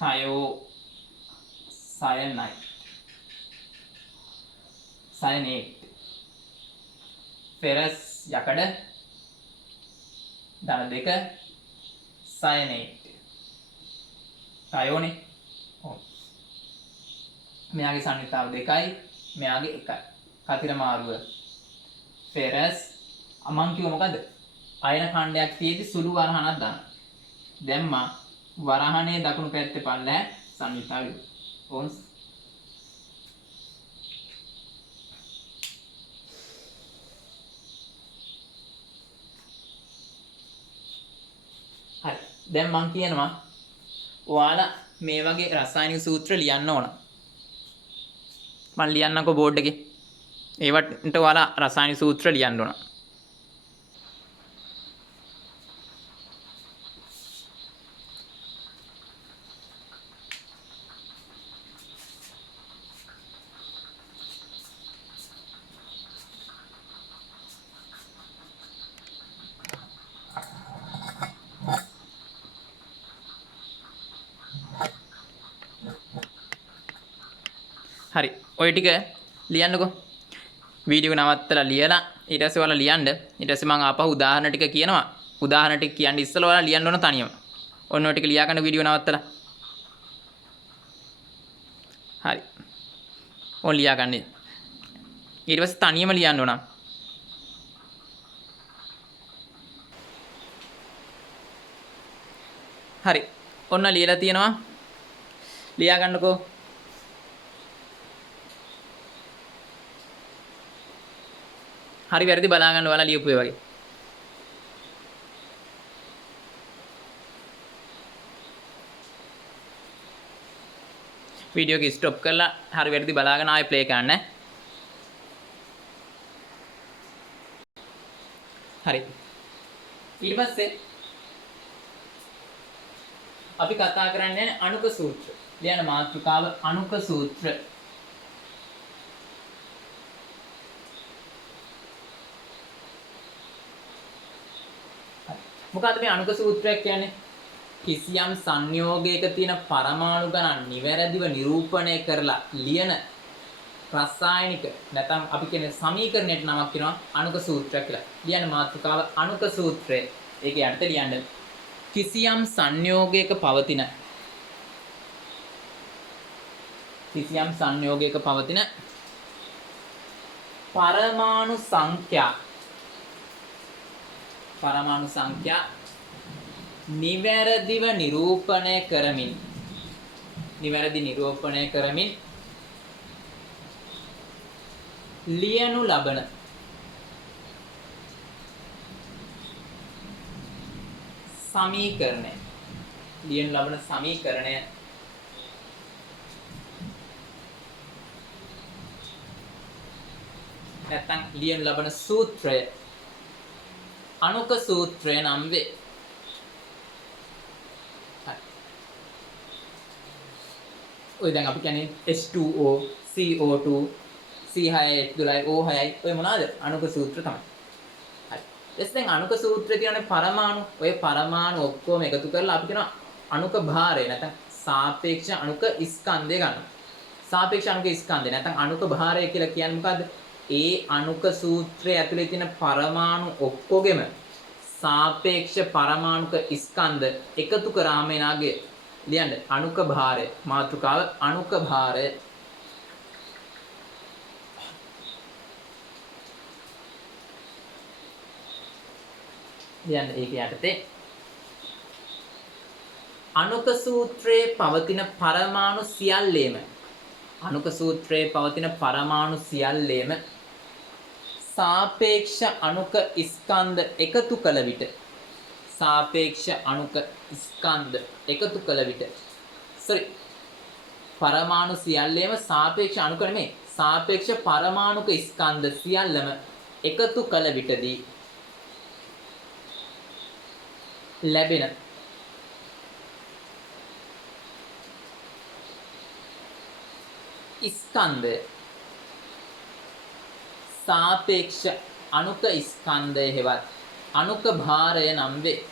thiocyanide. Cyanate. Ferrous යකඩ ධන 2 සයනේට්. තයෝනේ. ඔව්. මෙයාගේ සංයුක්තාව 2යි මෙයාගේ 1යි. කතිර මාරුව. ෆෙරස් මං කිව්ව මොකද්ද? අයන ඛණ්ඩයක් තියෙදි සුළු වරහනක් දාන්න. දැම්මා වරහනේ දකුණු පැත්තේ පල්ලෑ සංයුක්තාවය. ඕන්ස්. හරි. දැන් මං කියනවා ඔයාලා මේ වගේ රසායනික සූත්‍ර ලියන්න ඕන. මම ලියන්නකෝ බෝඩ් එකේ. ඒවට ඔයාලා රසායනික සූත්‍ර ලියන්න ඕන. හරි. ඔය ටික ලියන්නකෝ. වීඩියෝ නවත්තලා ලියලා ඊට පස්සේ ඔයාලා ලියන්න. ඊට පස්සේ මම ආපහු උදාහරණ ටික කියනවා. උදාහරණ ටික කියන්න ඉස්සෙල්ලා ඔයාලා ලියන්න ඕන තනියම. ඔන්න ඔය ටික ලියා ගන්න වීඩියෝ නවත්තලා. හරි. ඔන්න ලියා ගන්න. ඊට පස්සේ තනියම ලියන්න ඕන. හරි. ඔන්න ලියලා තියෙනවා. ලියා ගන්නකෝ. හරි වැරදි බලා ගන්න ඔයාලා ලියපු ඒ වගේ. වීඩියෝ එක ස්ටොප් කරලා හරි වැරදි බලාගෙන ආයෙ ප්ලේ කරන්න. හරි. ඊට පස්සේ අපි කතා කරන්නේ අනුක සූත්‍ර. ලියන මාතෘකාව අනුක සූත්‍ර. මොකද්ද මේ අනුක සූත්‍රයක් කියන්නේ? කිසියම් සංයෝගයක තියෙන පරමාණු ගණන් නිවැරදිව නිරූපණය කරලා ලියන රසායනික නැත්නම් අපි කියන සමීකරණයට නමක් කියනවා අනුක සූත්‍රයක් කියලා. ලියන මාතෘකාව අනුක සූත්‍රය. ඒකේ අර්ථය ලියන්න. කිසියම් සංයෝගයක පවතින පරමාණු සංඛ්‍යා නිවැරදිව නිරූපණය කරමින් ලියනු ලබන සමීකරණය නැත්නම් ලියනු ලබන සූත්‍රය අනුක සූත්‍රය නම් වේ. ඔය දැන් අපි කියන්නේ H2O CO2 C6H12 O6යි ඔය මොනවාද අනුක සූත්‍ර තමයි. හරි. දැන් අනුක සූත්‍රයේ තියෙන පරමාණු ඔය පරමාණු ඔක්කොම එකතු කරලා අපි කියනවා අනුක භාරය නැත්නම් සාපේක්ෂ අනුක ස්කන්ධය ගන්නවා. සාපේක්ෂ අනුක ස්කන්ධය නැත්නම් අනුක භාරය කියලා කියන්නේ මොකද්ද? ඒ අනුක සූත්‍රයේ ඇතුලේ තියෙන පරමාණු ඔක්කොගෙම සාපේක්ෂ පරමාණුක ස්කන්ධ එකතු කරාම එනාගේ ලියන්න අනුක භාරය. මාතෘකාව අනුක භාරය. ලියන්න ඒක යටතේ අනුක සූත්‍රයේ පවතින පරමාණු සියල්ලේම සාපේක්ෂ අණුක ස්කන්ධ එකතු කළ විට පරමාණු සියල්ලේම සාපේක්ෂ අණුක නෙමෙයි සාපේක්ෂ පරමාණුක ස්කන්ධ සියල්ලම එකතු කළ විටදී ලැබෙන ස්කන්ධය සාපේක්ෂ අණුක ස්කන්ධය හෙවත් අණුක භාරය නම් වේ.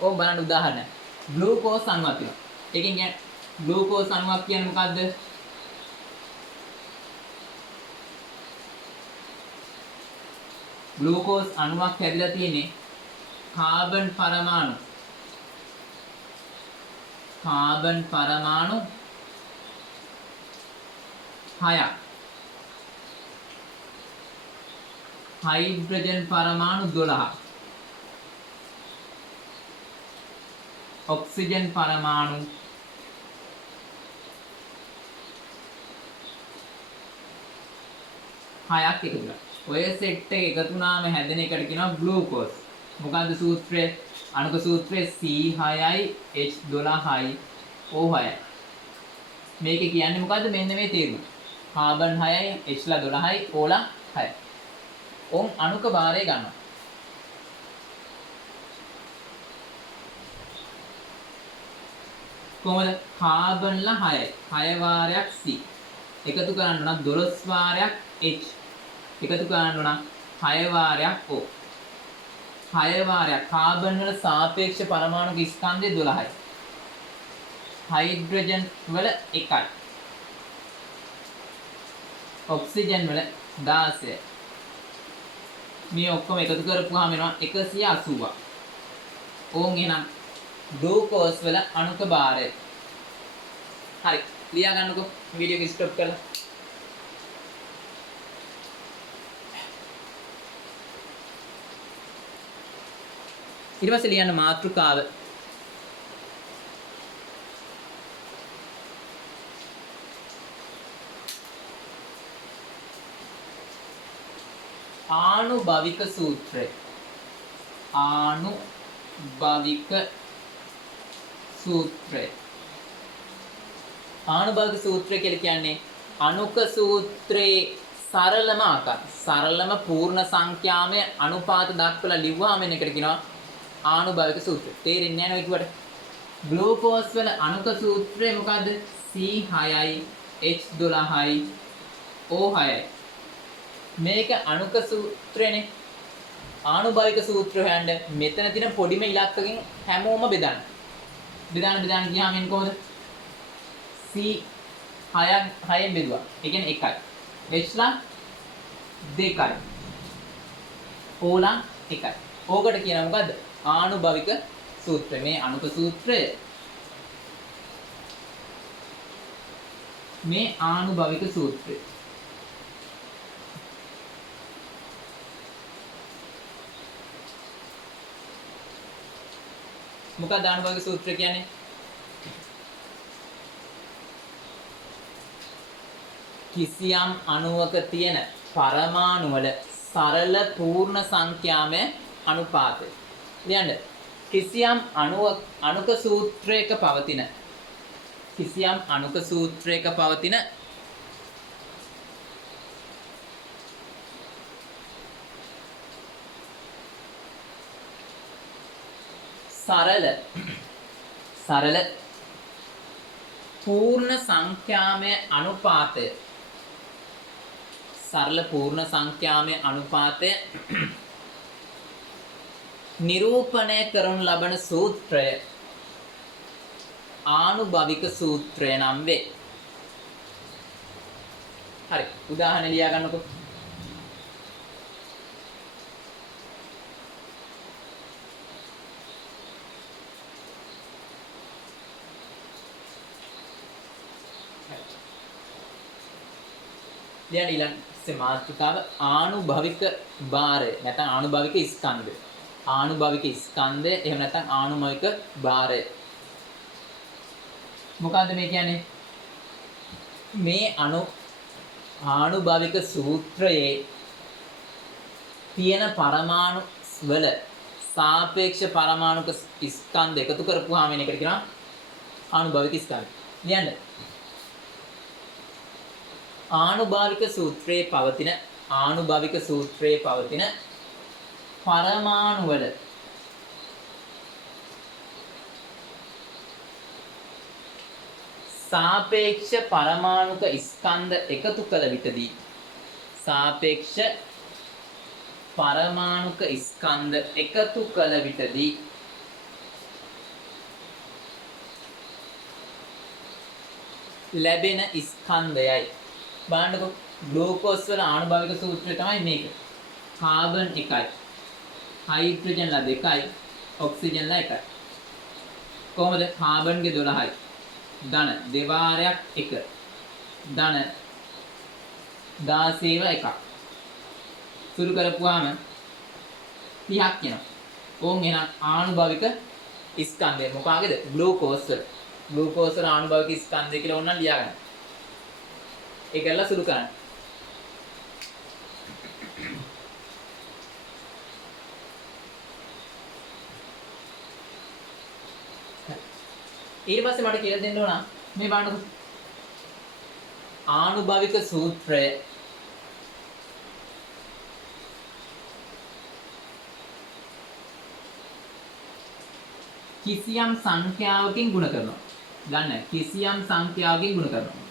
ඕක බලන්න උදාහරණයක්. ග්ලූකෝස් අණුවක් තියෙනවා. ඒකෙන් කියන්නේ ග්ලූකෝස් අණුවක් කියන්නේ මොකද්ද? ග්ලූකෝස් අණුවක් හැදිලා තියෙන්නේ කාබන් පරමාණු 6ක් हाइड्रोजन परमाणु 12 ऑक्सीजन परमाणु 6ක් එකතු කරලා ඔය සෙට් එක එකතු වුණාම හැදෙන එකට කියනවා ග්ලූකෝස්. මොකද්ද සූත්‍රය? අණුක සූත්‍රය C6H12යි O6යි. මේක කියන්නේ මොකද්ද? මෙන්න මේ තේරුම. කාබන් 6යි H12යි O6යි. ओम अणुक भारे गन्නවා. කොහොමද? කාබන්ලා 6යි. 6 වාරයක් C. එකතු කරන්න නම් 12 වාරයක් H. එකතු කරන්න නම් 6 වාරයක් O. 6 වාරයක් කාබන් වල සාපේක්ෂ පරමාණු ස්කන්ධය 12යි. හයිඩ්‍රජන් වල 1යි. ඔක්සිජන් වල 16. මේ ඔක්කොම එකතු කරපුවාම වෙනවා 180ක්. ඕන් එහෙනම් ග්ලූකෝස් වල අණුක භාරය. හරි. ලියා ගන්නකො වීඩියෝ එක ස්ටොප් කරලා. ඊට පස්සේ ලියන්න මාතෘකාව. ආනුභවික සූත්‍රය. ආනුභවික සූත්‍රය. ආනුභවික සූත්‍රය කියලා කියන්නේ අණුක සූත්‍රයේ සරලම ආකාරය. සරලම පූර්ණ සංඛ්‍යාමය අනුපාත දක්වලා ලිව්වහම එන එකට කියනවා ආනුභවික සූත්‍රය. තේරෙන්නේ නැහැ නේද කිව්වට? ග්ලූකෝස් වල අණුක සූත්‍රය මොකද්ද? C6යි H12යි O6යි. මේක අණුක සූත්‍රයනේ. ආනුභවික සූත්‍රය හොයන්න මෙතන තියෙන පොඩිම ඉලක්කකින් හැමෝම බෙදන්න. බෙදන්න ගියාම එන්නේ කොහොමද? C 6න් බෙදුවා. ඒ කියන්නේ 1යි. H ලා 2යි. O ලා 1යි. ඕකට කියනවා මොකද්ද? ආනුභවික සූත්‍රය. මේ අණුක සූත්‍රය. මේ ආනුභවික සූත්‍රය. මොකක්ද ආනුභවික සූත්‍රය කියන්නේ? කිසියම් අණුවක තියෙන පරමාණු වල සරල පූර්ණ සංඛ්‍යාමය අනුපාතය. ලියන්න. කිසියම් අණුක සූත්‍රයක පවතින සරල පූර්ණ සංඛ්‍යාමය අනුපාතය. සරල පූර්ණ සංඛ්‍යාමය අනුපාතය නිරූපණය කරනු ලබන සූත්‍රය ආනුභවික සූත්‍රය නම් වේ. හරි. උදාහරණ ලියා ගන්නකො. ලියන්න ඊළඟ මාතෘකාව ආනුභවික භාරය නැත්නම් ආනුභවික ස්කන්ධය. ආනුභවික ස්කන්ධය එහෙම නැත්නම් ආනුභවික භාරය. මොකද්ද මේ කියන්නේ? මේ ආනුභවික සූත්‍රයේ තියෙන පරමාණු වල සාපේක්ෂ පරමාණුක ස්කන්ධ එකතු කරපුවාම එන එකට කියනවා ආනුභවික ස්කන්ධ. ලියන්න. ආනුභාවික සූත්‍රයේ පවතින පරමාණු වල සාපේක්ෂ පරමාණුක ස්කන්ධ එකතු කළ විටදී ලැබෙන ස්කන්ධයයි. බලන්නකො ග්ලූකෝස් වල ආනුභාවික සූත්‍රය තමයි මේක. කාබන් 1යි. හයිඩ්‍රජන්ලා 2යි. ඔක්සිජන්ලා 1යි. කොහොමද? කාබන්ගේ 12යි. ධන දෙවාරයක් 1. ධන 16ව 1ක්. සුරු කරපුවාම 30ක් එනවා. ඕන් එහෙනම් ආනුභාවික ස්කන්ධය මොකාගේද? ග්ලූකෝස් වල. ග්ලූකෝස් වල ආනුභාවික ස්කන්ධය කියලා ඕනනම් ලියා ගන්න. ඒකලා සුළු කරන්න. ඊට පස්සේ මට කියලා දෙන්න ඕන මේ බලන්නකො. ආනුභවික සූත්‍රය කිසියම් සංඛ්‍යාවකින් ගුණ කරනවා. ගන්න. කිසියම් සංඛ්‍යාවකින් ගුණ කරනවා.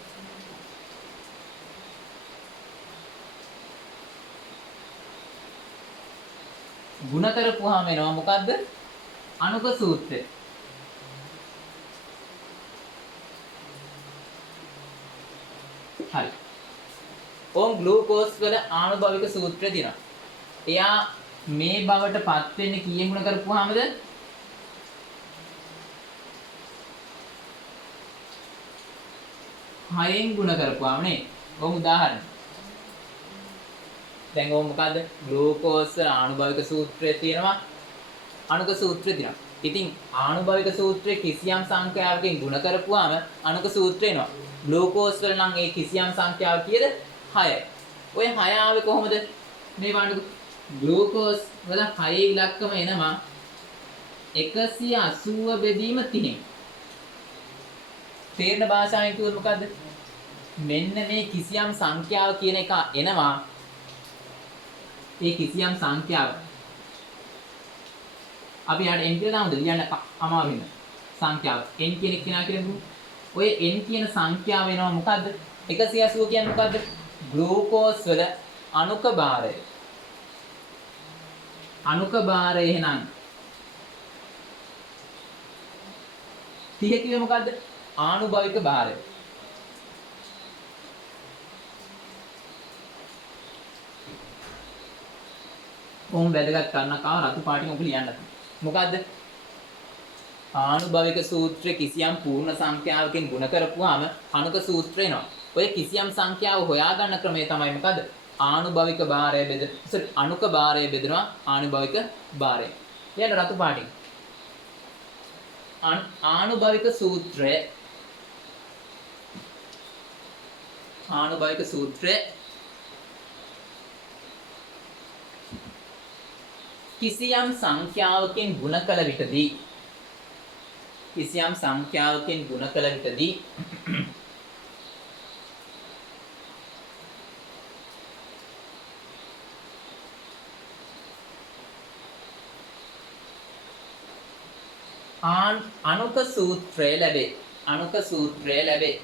ගුණ කරපුවාම එනවා මොකද්ද? අණුක සූත්‍රය. හරි. ඕම් ග්ලූකෝස් වල ආනුභාවික සූත්‍රය තියෙනවා. එයා මේ බවට පත් වෙන්නේ කීයෙන් ගුණ කරපුවාමද? 6න් ගුණ කරපුවාම නේ. ඕම් උදාහරණ. දැන් ඕම් මොකද්ද? ග්ලූකෝස් වල ආනුභාවික සූත්‍රය තියෙනවා. අණුක සූත්‍රය තියෙනවා. ඉතින් ආනුභාවික සූත්‍රයේ කිසියම් සංඛ්‍යාවකින් ගුණ කරපුවාම අණුක සූත්‍රය එනවා. ග්ලූකෝස් වල නම් ඒ කිසියම් සංඛ්‍යාව කීයද? 6යි. ඔය 6 ආවේ කොහොමද? මේ වණ්ඩු ග්ලූකෝස් වල 6 ඉලක්කම එනවා 180 බෙදීම 3න්. තේරෙන භාෂාවෙන් කිව්වොත් මොකද්ද? මෙන්න මේ කිසියම් සංඛ්‍යාව කියන එක එනවා. ඒ කිසියම් සංඛ්‍යාව අපි යාට n කියලා දාමුද? ලියන්න අමාරු වෙන සංඛ්‍යාව. n කියන එක කියලා කියමු. ඔය n කියන සංඛ්‍යාව වෙනවා මොකද්ද? 180 කියන්නේ මොකද්ද? ග්ලූකෝස් වල අණුක භාරය. අණුක භාරය එහෙනම් 30 කිව්වේ මොකද්ද? ආනුභාවික භාරය. ඕම් වැදගත් කරන්නක් ආව රතු පාටින් ඔක ලියන්න. මොකද්ද? ආනුභාවික සූත්‍රය කිසියම් පූර්ණ සංඛ්‍යාවකින් ගුණ කරපුවාම අණුක සූත්‍රය එනවා. ඔය කිසියම් සංඛ්‍යාව හොයාගන්න ක්‍රමය තමයි මොකද්ද? ආනුභාවික භාරය අණුක භාරය බෙදනවා ආනුභාවික භාරය. ලියන්න රතු පාටින්. ආනුභාවික සූත්‍රය කිසියම් සංඛ්‍යාවකින් ගුණ කළ විටදී අණුක සූත්‍රය ලැබේ.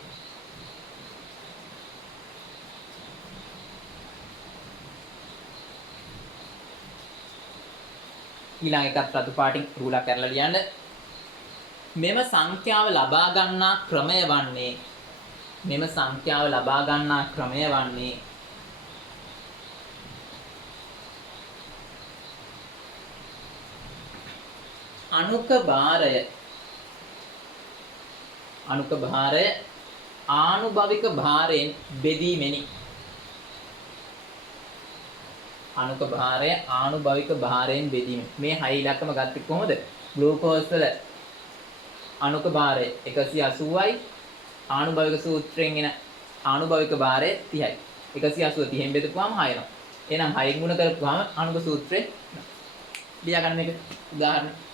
ඊළඟ එකත් රතු පාටින් රූලක් කරලා ලියන්න. මෙම සංඛ්‍යාව ලබා ගන්නා ක්‍රමය වන්නේ අණුක භාරය ආනුභාවික භාරයෙන් බෙදීමෙනි. අණුක භාරය ආනුභාවික භාරයෙන් බෙදීම. මේ 6 ඉලක්කම ගත්තේ කොහොමද? ග්ලූකෝස් වල අණුක භාරය 180යි. ආනුභාවික සූත්‍රයෙන් එන ආනුභාවික භාරය 30යි. 180 30න් බෙදපුවාම 6 එනවා. එහෙනම් 6 ගුණ කරපුවාම අණුක සූත්‍රේ ලියා ගන්න මේක උදාහරණ